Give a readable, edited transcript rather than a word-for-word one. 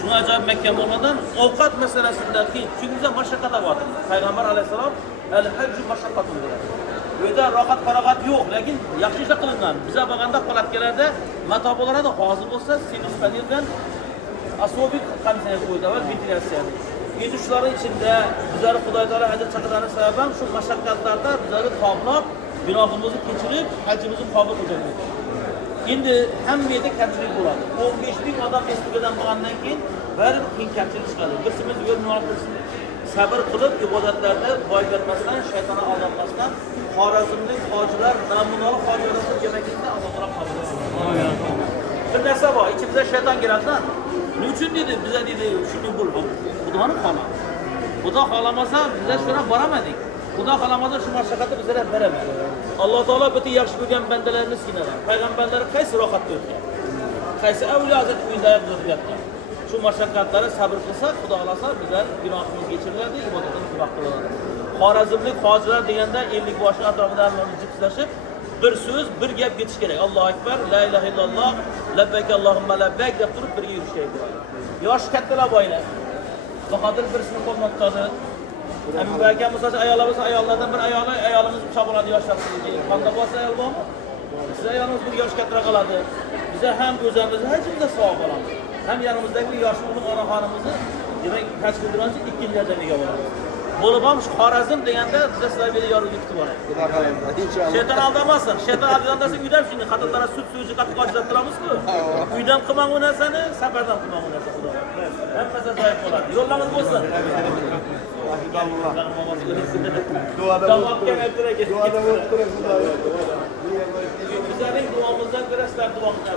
Şuna acayip Mekke olmadan ovqat meselesinde ki çünkü bize maşakkata vardı. Peygamber aleyhisselam el-haccü maşakkatun dedi. Öyle rahat faragat yok. Lakin yaxshi ishlar qilingan. Bize baganda palatkalarda matobalara da hazır olsa sinus panelden asobik qamsaya qo'ydi va ventilyatsiyani. Endi shularning ichida bizlar Xudoy taolo hajga chaqirgani sababdan shu mashaqqatlarda bizlarni toblab, gunohimizni kechirib, hajimizni qabul qilgan. Endi hamma yerda kamchilik bo'ladi. 15 ming odam Respublikadan bo'lgandan keyin baribir qiyin kamchilik chiqadi. Birsimiz yo'l sabr qilib ibodatlarda boy bermasdan, shaytonni aldatmasdan Xorazmlik hojilar, namunali hojilarni demaklikda Alloh taolo qabul qilsin. Bir narsa bor, ichimizda shayton keladi. Niçin dedi, bize dedi, şunu bul. Xudoning xohlama. Xudo xohlamasa bizlar shuna boramadik. Xudo xohlamasa shu mashaqqatni bizlar bermaydi. Alloh taolo bitta yaxshi ko'rgan bandalarini sinadi. Payg'ambarlar qaysi rohatda o'tgan? Qaysi avliyo hazrat uylarida o'tgan? Shu mashaqqatlarga sabr qilsak, Xudo xolasa bizlar gunohimiz kechiriladi, ibodatimiz vaqt bo'ladi. Xorazmlik hojilar deganda 50 boshli atrofidan jipslashib bir so'z, bir gap ketish kerak. Allohu akbar, la ilaha illalloh, labbayk Allohumma labbayk deb turib birga yurish kerak bo'ladi. Yosh kattalar boylar. Bahodir birisini qo'lga tutadi. Abu Bakr misol ayollarimiz ayollardan bir ayolimiz pichoq oladi yoshlarga. Qonda bo'lsa ayol bormi? Siz ayolimiz bir yosh kattaroq qiladi. Biz ham o'zimiz hajimda savob olamiz. Ham yanimizdagi yosh ulug' onaxonimizni demak haj qildirgancha ikkinchi darajaga bo'ladi. Bo'lib ham Xorazm deganda bizlar sizlar bilan yorug'lik kutib boradi. Xudo xolasa. Shayton aldamasin. Shayton aldaganda sen uydan shunday xatolara sut-suvchi qattiq ochilib turamiz-ku. Uydan qilmang bu narsani, safardan qilmang bu narsani. Xudo. Hammasi zoy bo'ladi. Yo'llarimiz bo'lsin. Duoda bo'lib Duoda bo'lib turib Xudo. Bizlarning duomizdan ko'ra sizlar duoingizlar